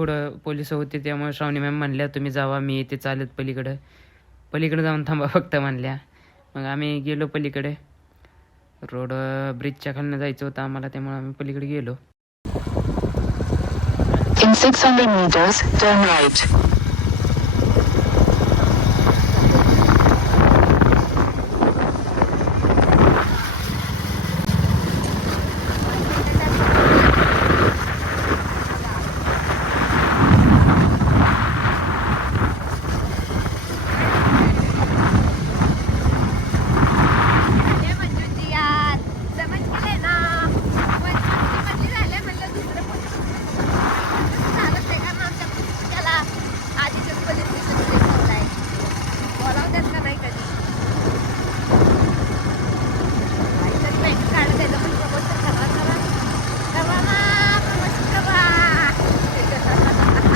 पुढं पोलिस होते, त्यामुळे श्रावणी मॅम म्हणल्या तुम्ही जावा, मी येते चालत पलीकडे जाऊन थांबा फक्त म्हणल्या. मग आम्ही गेलो पलीकडे. रोड ब्रिजच्या खालनं जायचं होतं आम्हाला, त्यामुळे आम्ही पलीकडे गेलो. In 600 meters, turn right.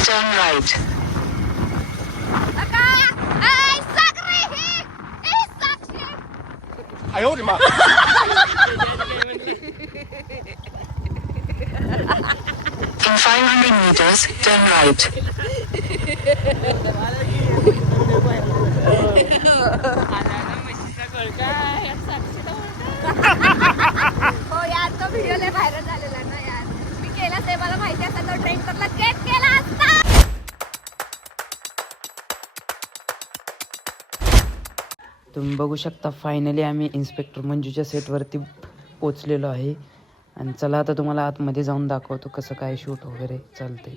Turn right. In 500 meters, turn right. हो यार, तो व्हिडिओ लय व्हायरल झालेला ना यार. मी केला ते मला माहिती असता, तो ट्रेंड तर लगेच केला असता. तुम्ही बघू शकता फायनली आम्ही इन्स्पेक्टर मंजूच्या सेटवरती पोचलेलो आहे. आणि चला आता तुम्हाला आतमध्ये जाऊन दाखवतो कसं काय शूट वगैरे चालतंय.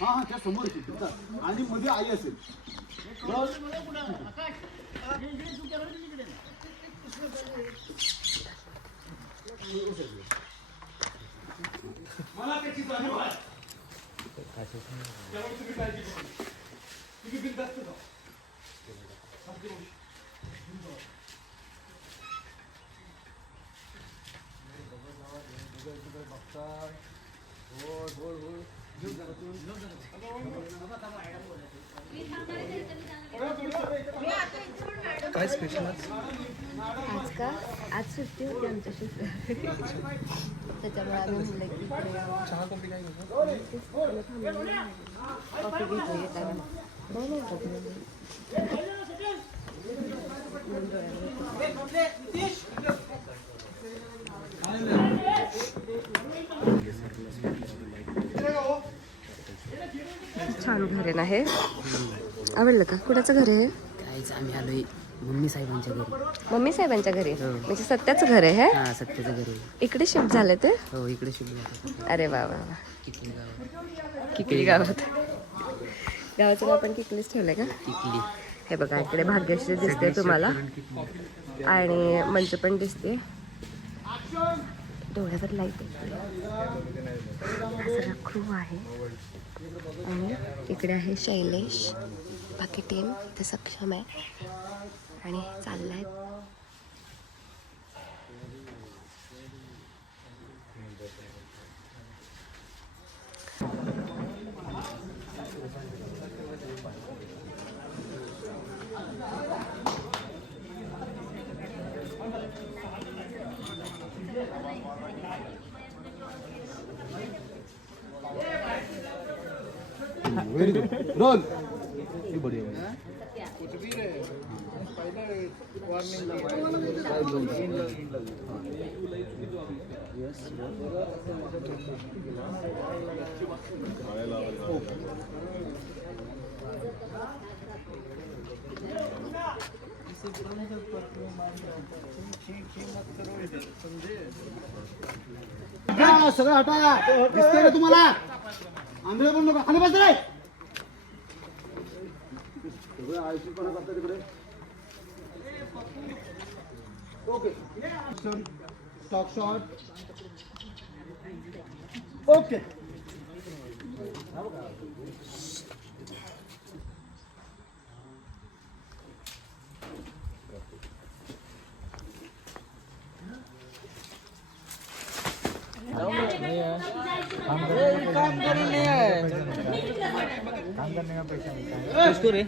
हा त्या समोर आणि मध्ये आई असेल. मला त्याची जाणीव आहे. काय स्पेशल आज का आज सुट्टी होती आमच्या शिफ्ट, त्याच्यामुळे आम्ही म्हणलं की चहा कॉफी काय घेतो? कॉफी घेतो येताना. छान घर आहे ना हे, आवडलं का? कुणाचं घर आहे? काहीच आम्ही आलोय मम्मी साहेबांच्या घरी. मम्मी साहेबांच्या घरी? म्हणजे सत्याचं घर आहे हे? हा, सत्याचं घर आहे. इकडे शिफ्ट झालं ते? हो, इकडे शिफ्ट. अरे वा वा वा. किकली गावात. किकली गावात. गावाचं नाव पण किकलीच ठेवलंय का? किकली. हे बघा इकडे भाग्यश्री दिसते तुम्हाला आणि मंच पण दिसते. डोळ्यावर लाईट येते. हा सगळा क्रू आहे आणि इकडे आहे शैलेश, बाकी टीम इथे सक्षम आहे आणि चाललाय. Very good. रोल. ये बढ़िया. सगळं हटा. दिसतंय का तुम्हाला? आंधळे पण लोक खाली बस रे. सगळं आळशीपणा करता तिकडे. ओके. Stock shot. ओके. करने का पैसा मिलता है किसको रे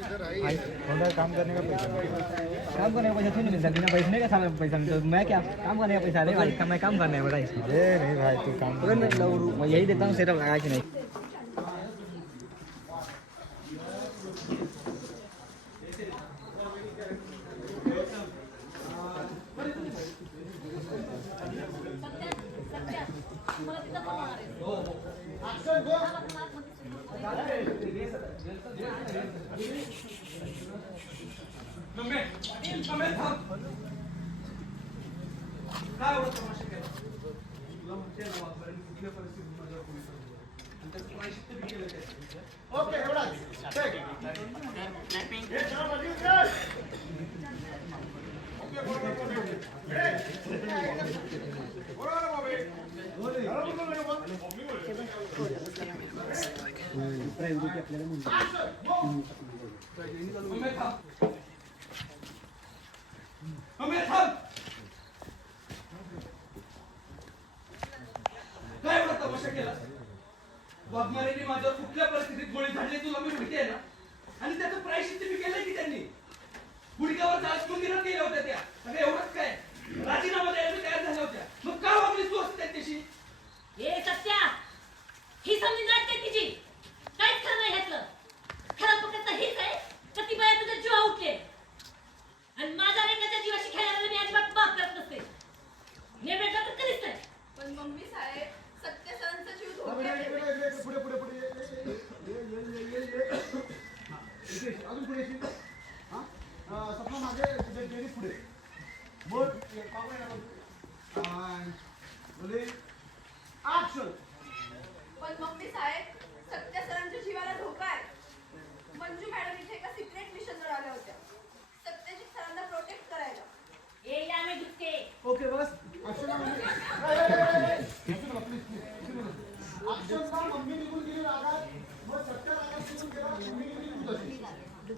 हुनर काम करने का पैसा मिलता है काम करने का पैसा थोड़ी मिलता है बिना बैठने का साला पैसा मिलता है मैं क्या काम करने का पैसा ले भाई मैं काम करने का बताइए अरे नहीं भाई तू काम मैं यही देता हूँ सेटअप लगा के नहीं ओके एवढाच काय एवढा तमाशा केला वाघमारेने माझ्यावर कुठल्या परिस्थितीत गोळी झाडली तुला मी माहिती आहे ना आणि त्याचं प्रायश्चित्त मी केलंय की त्यांनी गुडघ्यावर जास्त मंदिरात गेल्या होत्या त्या सगळं एवढंच काय राजीनामा द्यायला तयार झाल्या होत्या मग का वागलीस तू असं त्यांच्याशी हे सत्या ही समजी नाटक तिची काहीच खरं नाही ह्यातलं खरं फक्त हीच आहे तर ती बाया तुझा जीव उठले आणि माझ्या रेखाच्या जीवाशी खेळायला मी अजिबात माफ करत नसते नेमका तर कधीच नाही पण मम्मी साहेब सत्य सरांचा जीव पुढे धोक्यात पुढे पुढे पुढे अजून पुढे येशील हा सपना मागे गेली पुढे बोल ऍक्शन पण मम्मी साहेब सत्य सरांच्या जीवाला धोका आहे मंजू मॅडम इथे एका सिक्रेट मिशनवर आल्या होत्या सत्यजित सरांना प्रोटेक्ट करायला ए या मे दुसके ओके बस ऍक्शन ऍक्शन मम्मी निघून गेली रागात मग सत्य रागात निघून गेला मम्मी गेली तू तशी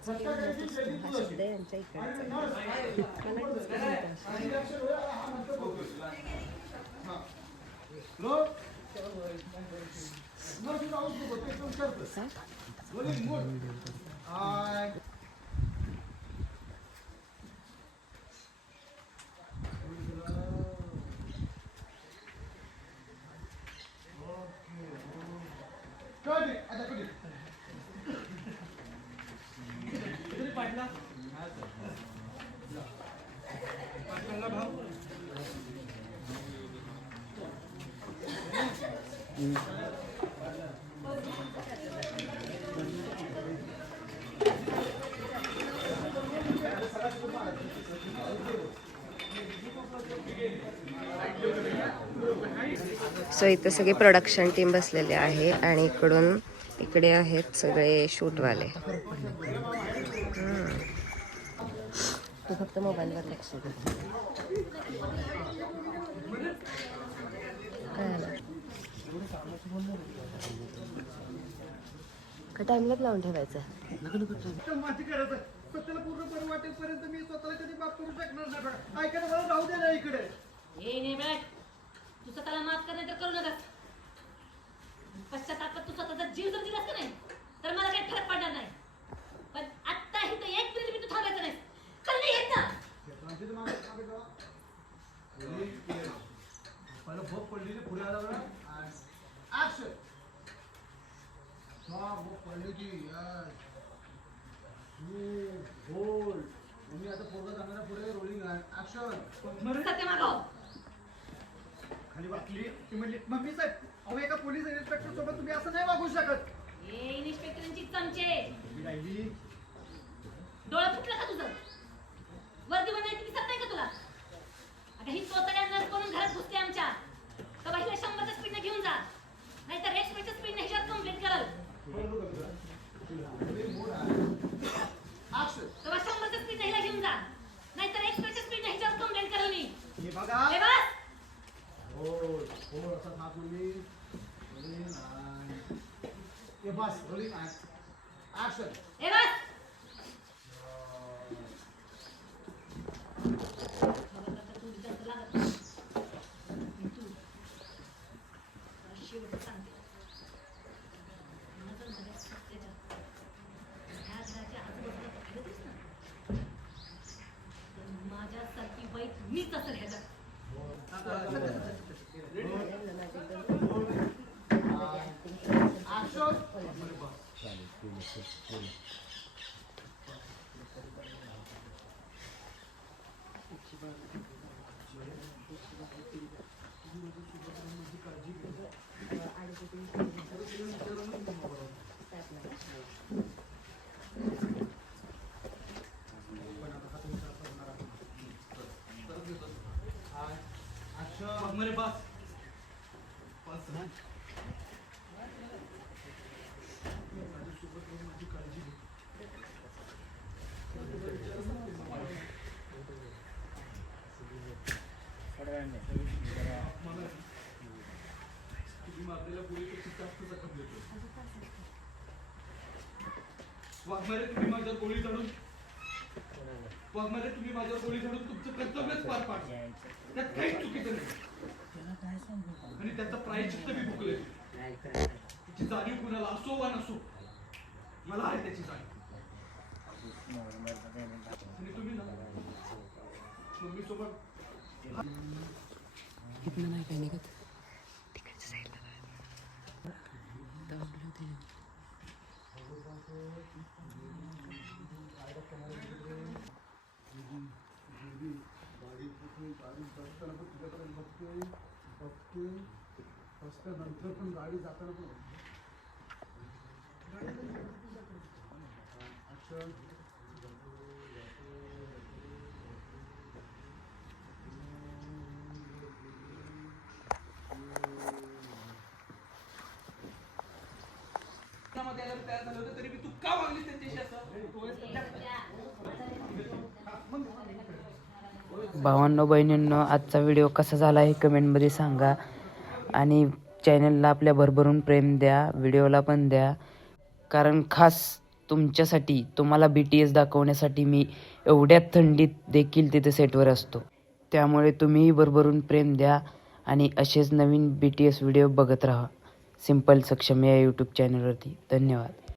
सत्य गेली गेली तू तशी यांच्या इकडे सो इथे सगळे प्रोडक्शन टीम बसलेले आहे आणि इकडून इकडे आहेत सगळे शूटवाले. तू फक्त मोबाईलवर लक्ष दे. काय आलं का टाइमलाच लावून ठेवायचं. माती करायचं सत्याला पूर्ण बरं वाटेपर्यंत मी स्वतःला कधी माफ करू शकणार नाही. ऐकायला मला राहू दे ना इकडे. ए नेमळे तू स्वतःला माफ करणे तर करू नका. पश्चातापात तू स्वतःचा जीव जर दिलास का नाही तर मला काही फरक पडणार नाही. पण आता ही तर एक मिनिट मी तू थांबायचं नाही. चल नाही येत ना. पहिलं भोग पडलेली पुढे आला बरं ऍक्शन. भोग पडली की होल्ड मी आता पोरगा चांगला पुढे रोलिंग ऍक्शन. सत्य मागव. खाली वाकली ती म्हणली मम्मी साहेब अहो एका पोलीस इन्स्पेक्टर सोबत तुम्ही असं नाही वागू शकत. ए इन्स्पेक्टरांची चमचे राहिली डोळं फुटलं का तुझं. वर्दी बनायची दिसत नाही का तुला. आता ही स्वतःला नर्स बनून घरात घुसते आमच्या. तर बाईला 100च्या स्पीडने घेऊन जा नाहीतर 100च्या स्पीडने ह्याच्यावर कंप्लेंट कराल. ऍक्शन. तेव्हा 100च्या स्पीडने ह्याला घेऊन जा नाहीतर 100च्या स्पीडने ह्याच्यावर कंप्लेंट कराल मी. हे बघा ए बस. हो असा हात रोलिंग ये बस रोलिंग ऍक्शन. ए बस. मीच असेल ह्याच्यात. वाघमारे बस. बस ना. तुम्ही मारलेल्या गोळीपेक्षा जास्त जखम देतो. वाघमारे तुम्ही माझ्यावर गोळी झाडून तुमचं कर्तव्यच पार पाडलं. त्यात काहीच चुकीचं नाही आणि त्याचं प्रायश्चित्त मी भोगले. त्याची जाणीव कुणाला असो वा नसो, मला आहे त्याची जाणीव. आणि तुम्ही ना मम्मी सोबत इथनं नाही काय निघत. तिकडच्या साईडला नंतर पण गाडी जाताना पण तयार झाले होते तरी मी तू का वागली त्यांच्याशी असं? भावांनो बहिणींनो, आजचा व्हिडिओ कसा झाला हे कमेंटमध्ये सांगा आणि चॅनलला आपल्या भरभरून प्रेम द्या, व्हिडिओला पण द्या. कारण खास तुमच्यासाठी, तुम्हाला BTS दाखवण्यासाठी मी एवढ्या थंडीत देखील तिथे सेटवर असतो. त्यामुळे तुम्हीही भरभरून प्रेम द्या आणि असेच नवीन BTS व्हिडिओ बघत राहा सिम्पल सक्षम या यूट्यूब चॅनलवरती. धन्यवाद.